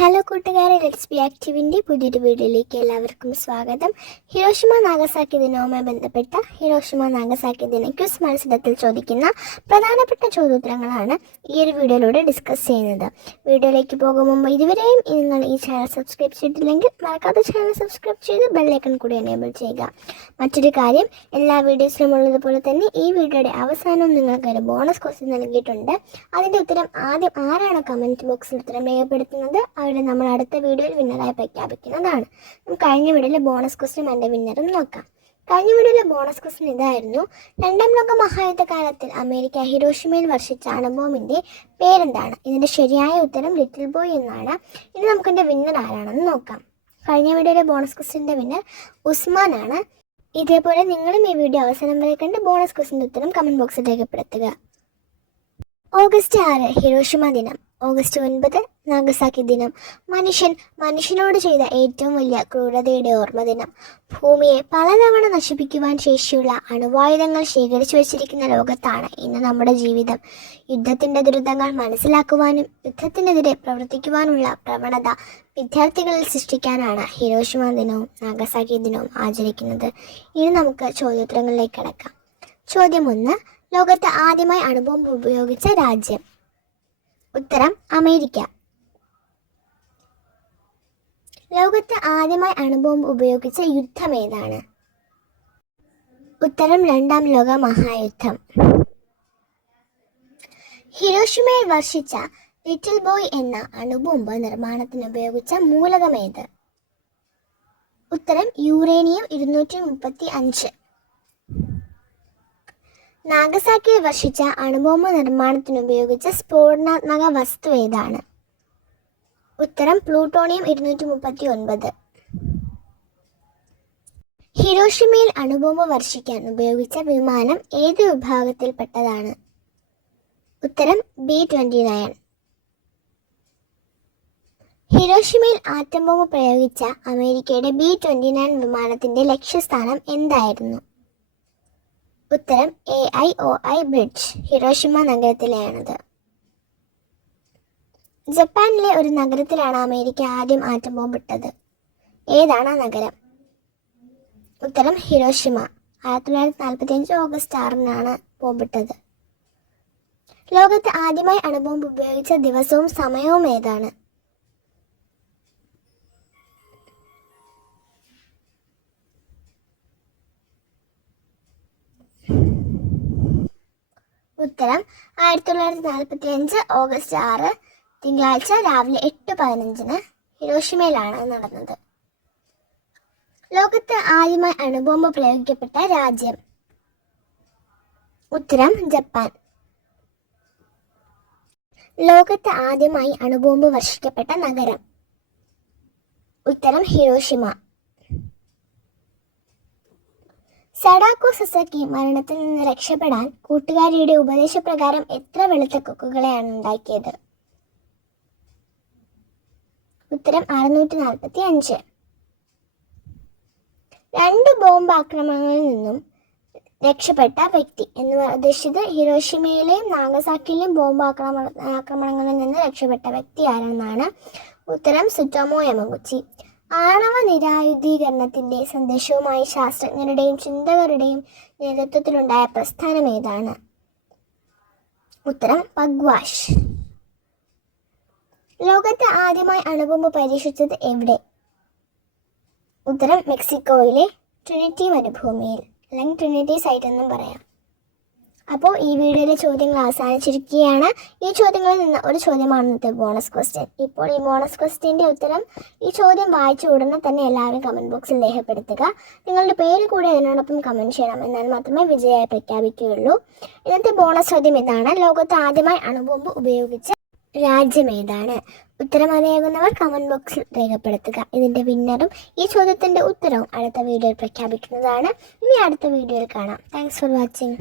Hello കൂട്ടുകാരെ, let's be ആക്റ്റീവിൻ്റെ പുതിയൊരു വീഡിയോയിലേക്ക് എല്ലാവർക്കും സ്വാഗതം. ഹിരോഷിമ നാഗസാക്കി ദിനവുമായി ബന്ധപ്പെട്ട ഹിരോഷിമ നാഗസാക്കി ദിന ക്വിസ് മത്സരത്തിൽ ചോദിക്കുന്ന പ്രധാനപ്പെട്ട ചോദ്യോത്തരങ്ങളാണ് ഈ ഒരു വീഡിയോയിലൂടെ ഡിസ്കസ് ചെയ്യുന്നത്. വീഡിയോയിലേക്ക് പോകും മുമ്പ് ഇതുവരെയും നിങ്ങൾ ഈ ചാനൽ സബ്സ്ക്രൈബ് ചെയ്തിട്ടില്ലെങ്കിൽ മറക്കാതെ ചാനൽ സബ്സ്ക്രൈബ് ചെയ്ത് ബെല്ലൈക്കൺ കൂടി എനേബിൾ ചെയ്യുക. മറ്റൊരു കാര്യം, എല്ലാ വീഡിയോസിലും ഉള്ളതുപോലെ തന്നെ ഈ വീഡിയോയുടെ അവസാനം നിങ്ങൾക്കൊരു ബോണസ് ക്വസ്റ്റ്യൻ നൽകിയിട്ടുണ്ട്. അതിൻ്റെ ഉത്തരം ആദ്യം ആരാണ് കമൻറ്റ് ബോക്സിൽ ഉത്തരം രേഖപ്പെടുത്തുന്നത് അവരെ നമ്മൾ അടുത്ത വീഡിയോയിൽ വിന്നറായി പ്രഖ്യാപിക്കുന്നതാണ്. നമുക്ക് കഴിഞ്ഞ വീഡിയോയിലെ ബോണസ് ക്വസ്റ്റ്യൻ എൻ്റെ വിന്നറും നോക്കാം. കഴിഞ്ഞ വീഡിയോയിലെ ബോണസ് ക്വസ്റ്റ്യൻ ഇതായിരുന്നു: രണ്ടാം ലോക മഹായുദ്ധ കാലത്തിൽ അമേരിക്ക ഹിരോഷിമയിൽ വർഷിച്ച അണുബോംബിൻ്റെ പേരെന്താണ്? ഇതിൻ്റെ ശരിയായ ഉത്തരം ലിറ്റിൽ ബോയ് എന്നാണ്. ഇനി നമുക്കെൻ്റെ വിന്നർ ആരാണെന്ന് നോക്കാം. കഴിഞ്ഞ വീഡിയോയിലെ ബോണസ് ക്വസ്റ്റ്യൻ്റെ വിന്നർ ഉസ്മാൻ ആണ്. ഇതേപോലെ നിങ്ങളും ഈ വീഡിയോ അവസാനം വരെ കണ്ട് ബോണസ് ക്വസ്റ്റ്യൻ്റെ ഉത്തരം കമൻറ്റ് ബോക്സിൽ രേഖപ്പെടുത്തുക. ഓഗസ്റ്റ് 6 ഹിരോഷിമ ദിനം. ഓഗസ്റ്റ് 9 നാഗസാക്കി ദിനം. മനുഷ്യനോട് ചെയ്ത ഏറ്റവും വലിയ ക്രൂരതയുടെ ഓർമ്മ ദിനം. ഭൂമിയെ പലതവണ നശിപ്പിക്കുവാൻ ശേഷിയുള്ള അണുവായുധങ്ങൾ ശേഖരിച്ചു വച്ചിരിക്കുന്ന ലോകത്താണ് ഇന്ന് നമ്മുടെ ജീവിതം. യുദ്ധത്തിൻ്റെ ദുരിതങ്ങൾ മനസ്സിലാക്കുവാനും യുദ്ധത്തിനെതിരെ പ്രവർത്തിക്കുവാനുള്ള പ്രവണത വിദ്യാർത്ഥികളിൽ സൃഷ്ടിക്കാനാണ് ഹിരോഷിമ ദിനവും നാഗസാക്കി ദിനവും ആചരിക്കുന്നത്. ഇനി നമുക്ക് ചോദ്യോത്തരങ്ങളിലേക്ക് കടക്കാം. ചോദ്യം 1: ലോകത്ത് ആദ്യമായി അണുബോംബ് ഉപയോഗിച്ച രാജ്യം? ഉത്തരം അമേരിക്ക. ലോകത്ത് ആദ്യമായി അണുബോംബ് ഉപയോഗിച്ച യുദ്ധം ഏതാണ്? ഉത്തരം രണ്ടാം ലോക മഹായുദ്ധം. ഹിരോഷിമയിൽ വർഷിച്ച ലിറ്റിൽ ബോയ് എന്ന അണുബോംബ് നിർമ്മാണത്തിന് ഉപയോഗിച്ച മൂലകം ഏത്? ഉത്തരം യുറേനിയം 235. നാഗസാക്കിയിൽ വർഷിച്ച അണുബോംബ് നിർമ്മാണത്തിന് ഉപയോഗിച്ച സ്ഫോടനാത്മക വസ്തു ഏതാണ്? ഉത്തരം പ്ലൂട്ടോണിയം 239. ഹിരോഷിമയിൽ അണുബോംബ് വർഷിക്കാൻ ഉപയോഗിച്ച വിമാനം ഏത് വിഭാഗത്തിൽപ്പെട്ടതാണ്? ഉത്തരം B-29. ഹിരോഷിമയിൽ ആറ്റം ബോംബ് പ്രയോഗിച്ച അമേരിക്കയുടെ B-29 വിമാനത്തിന്റെ ലക്ഷ്യസ്ഥാനം എന്തായിരുന്നു? ഉത്തരം AIOI ബ്രിഡ്ജ്, ഹിരോഷിമ നഗരത്തിലെയാണത്. ജപ്പാനിലെ ഒരു നഗരത്തിലാണ് അമേരിക്ക ആദ്യം ആറ്റം ബോംബ് ഇട്ടത്. ഏതാണ് ആ നഗരം? ഉത്തരം ഹിരോഷിമ. 1945 ഓഗസ്റ്റ് 6 ബോംബിട്ടത്. ലോകത്ത് ആദ്യമായി അണുബോംബ് ഉപയോഗിച്ച ദിവസവും സമയവും ഏതാണ്? ഉത്തരം 1945 ഓഗസ്റ്റ് 6 തിങ്കളാഴ്ച രാവിലെ 8:15 ഹിരോഷിമയിലാണ് നടന്നത്. ലോകത്ത് ആദ്യമായി അണുബോംബ് പ്രയോഗിക്കപ്പെട്ട രാജ്യം? ഉത്തരം ജപ്പാൻ. ലോകത്ത് ആദ്യമായി അണുബോംബ് വർഷിക്കപ്പെട്ട നഗരം? ഉത്തരം ഹിരോഷിമ. സഡാക്കോ സസക്കി മരണത്തിൽ നിന്ന് രക്ഷപ്പെടാൻ കൂട്ടുകാരിയുടെ ഉപദേശപ്രകാരം എത്ര വെളുത്ത കൊക്കുകളെയാണ് ഉണ്ടാക്കിയത്? ഉത്തരം 645. 2 ബോംബ് ആക്രമണങ്ങളിൽ നിന്നും രക്ഷപ്പെട്ട വ്യക്തി എന്ന് ഉദ്ദേശിച്ചത് ഹിരോഷിമയിലെയും നാഗസാക്കിയിലെയും ബോംബ് ആക്രമണങ്ങളിൽ നിന്ന് രക്ഷപ്പെട്ട വ്യക്തി ആരെന്നാണ്. ഉത്തരം സുറ്റോമോ യമഗുച്ചി. ആണവ നിരായുധീകരണത്തിന്റെ സന്ദേശവുമായി ശാസ്ത്രജ്ഞരുടെയും ചിന്തകരുടെയും നേതൃത്വത്തിലുണ്ടായ പ്രസ്ഥാനം ഏതാണ്? ഉത്തരം പഗ്വാഷ്. ലോകത്ത് ആദ്യമായി അണുബോംബ് പരീക്ഷിച്ചത് എവിടെ? ഉത്തരം മെക്സിക്കോയിലെ ട്രിനിറ്റി മരുഭൂമിയിൽ, അല്ലെങ്കിൽ ട്രിനിറ്റി സൈറ്റ് എന്നും പറയാം. അപ്പോൾ ഈ വീഡിയോയിലെ ചോദ്യങ്ങൾ അവസാനിച്ചിരിക്കുകയാണ്. ഈ ചോദ്യങ്ങളിൽ നിന്ന് ഒരു ചോദ്യമാണ് ഇന്നത്തെ ബോണസ് ക്വസ്റ്റ്യൻ. ഇപ്പോൾ ഈ ബോണസ് ക്വസ്റ്റ്യൻ്റെ ഉത്തരം ഈ ചോദ്യം വായിച്ച ഉടനെ തന്നെ എല്ലാവരും കമൻറ്റ് ബോക്സിൽ രേഖപ്പെടുത്തുക. നിങ്ങളുടെ പേര് കൂടി അതിനോടൊപ്പം കമൻറ്റ് ചെയ്യണം, എന്നാൽ മാത്രമേ വിജയമായി പ്രഖ്യാപിക്കുകയുള്ളൂ. ഇന്നത്തെ ബോണസ് ചോദ്യം ഇതാണ്: ലോകത്ത് ആദ്യമായി അണുബോംബ് ഉപയോഗിച്ച രാജ്യം ഏതാണ്? ഉത്തരം അറിയാവുന്നവർ കമൻറ്റ് ബോക്സിൽ രേഖപ്പെടുത്തുക. ഇതിൻ്റെ വിന്നറും ഈ ചോദ്യത്തിൻ്റെ ഉത്തരവും അടുത്ത വീഡിയോയിൽ പ്രഖ്യാപിക്കുന്നതാണ്. ഇനി അടുത്ത വീഡിയോയിൽ കാണാം. Thanks for watching.